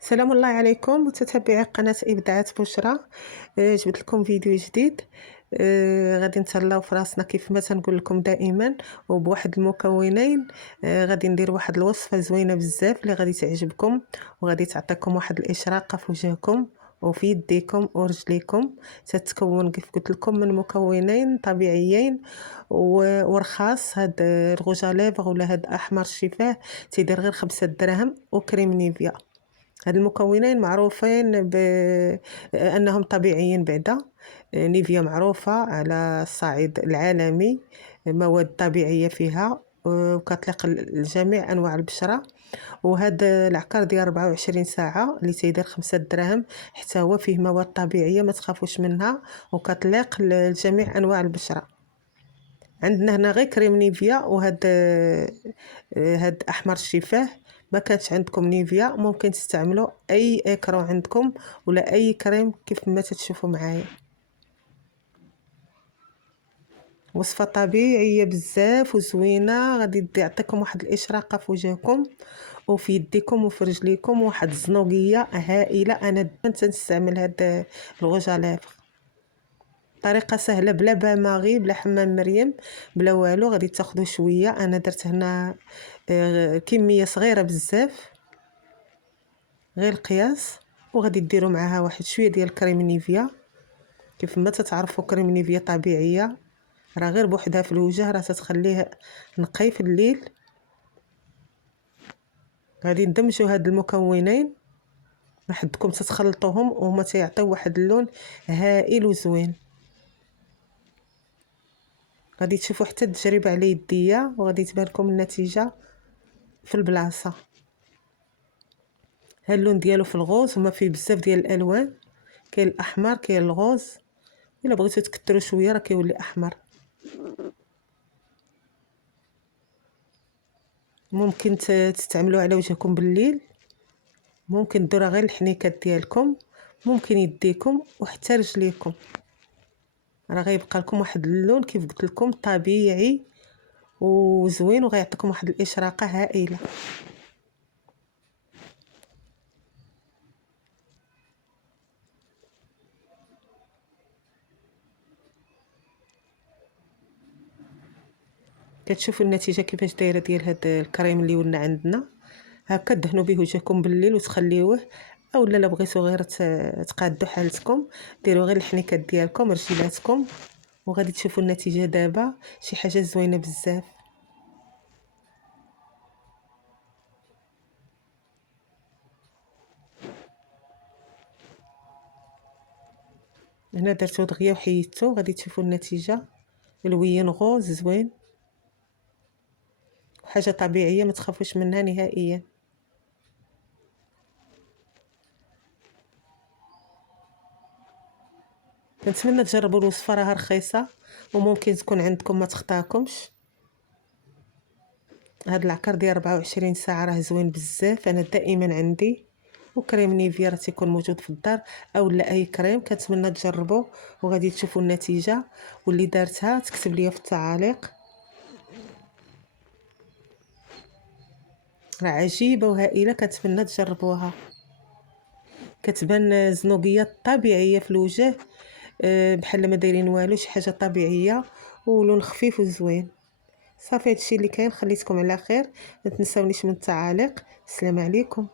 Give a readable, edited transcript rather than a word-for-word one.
سلام الله عليكم متتبعي قناة إبداعات بشرى. جبت لكم فيديو جديد. غادي نتهلاو في راسنا كيف ما تنقول لكم دائما وبواحد المكونين. غادي ندير واحد الوصفة زوينة بزاف اللي غادي تعجبكم وغادي تعطيكم واحد الإشراقة في وجهكم وفي يديكم ورجليكم. تتكون كيف قلت لكم من مكونين طبيعيين ورخاص. هاد الغوجا ليفغ ولا هاد احمر الشفاه تيدير غير 5 دراهم وكريم نيفيا. هاد المكونين معروفين بأنهم طبيعيين بعدا. نيفيا معروفة على الصعيد العالمي، مواد طبيعية فيها وكتليق لجميع أنواع البشرة. وهاد العكار ديال 24 ساعة اللي تيدير 5 دراهم حتى هو فيه مواد طبيعية ما تخافوش منها وكتليق لجميع أنواع البشرة. عندنا هنا غير كريم نيفيا وهاد هاد احمر الشفاه. ما كانش عندكم نيفيا ممكن تستعملوا اي اكرو عندكم ولا اي كريم كيف ما تشوفوا معايا. وصفه طبيعيه بزاف وزوينه غادي تعطيكم واحد الاشراقه في وجهكم وفي يديكم وفي رجليكم واحد الزنوقيه هائله. انا دائما تنستعمل هاد الغوجا لافغ. طريقه سهله بلا باغي بلا حمام مريم بلا والو. غادي تاخذوا شويه، انا درت هنا كميه صغيره بزاف غير القياس. وغادي ديروا معاها واحد شويه ديال كريم نيفيا. كيف ما تتعرفوا كريم نيفيا طبيعيه راه غير بوحدها في الوجه راه تتخليه نقي في الليل. غادي ندمجوا هاد المكونين وحدكم تتخلطوهم وهما تيعطيو واحد اللون هائل وزوين. غادي تشوفوا حتى التجربه على يديا وغادي تبان لكم النتيجه في البلاصه. ها اللون ديالو في الغوز وما فيه بزاف ديال الالوان، كاين الاحمر كاين الغوز. الا بغيتو تكثروا شويه راه كيولي احمر. ممكن تستعملوه على وجهكم بالليل، ممكن ديروا غير الحنيكات ديالكم، ممكن يديكم وحتى رجليكم. راه غيبقى لكم واحد اللون كيف قلت لكم طبيعي وزوين وغيعطيكم واحد الاشراقه هائله. كتشوفوا النتيجه كيفاش دايره ديال هاد الكريم اللي ولنا عندنا. هكا دهنوا به وجهكم بالليل وتخليوه، اولا لا بغيتو غير تقادوا حالتكم ديروا غير الحنيكات ديالكم رجيلاتكم وغادي تشوفوا النتيجه دابا شي حاجه زوينه بزاف. هنا درتو دغيا وحيدتو غادي تشوفوا النتيجه. الوين غوز زوين، حاجه طبيعيه ما تخافوش منها نهائيا. كنتمنى تجربوا الوصفه، راها رخيصه وممكن تكون عندكم ما تخطاكمش. هاد العكر ديال 24 ساعه راه زوين بزاف، انا دائما عندي. وكريم نيفيا راه تيكون موجود في الدار اولا اي كريم. كنتمنى تجربوه وغادي تشوفوا النتيجه، واللي دارتها تكتب لي في التعاليق. راه عجيبه وهائله، كنتمنى تجربوها. كتبان زنوقيه طبيعيه في الوجه، بحال ما دايرين والو، شي حاجه طبيعيه ولون خفيف وزوين. صافي هادشي اللي كاين، خليتكم على خير. ما تنساونيش من التعاليق. السلام عليكم.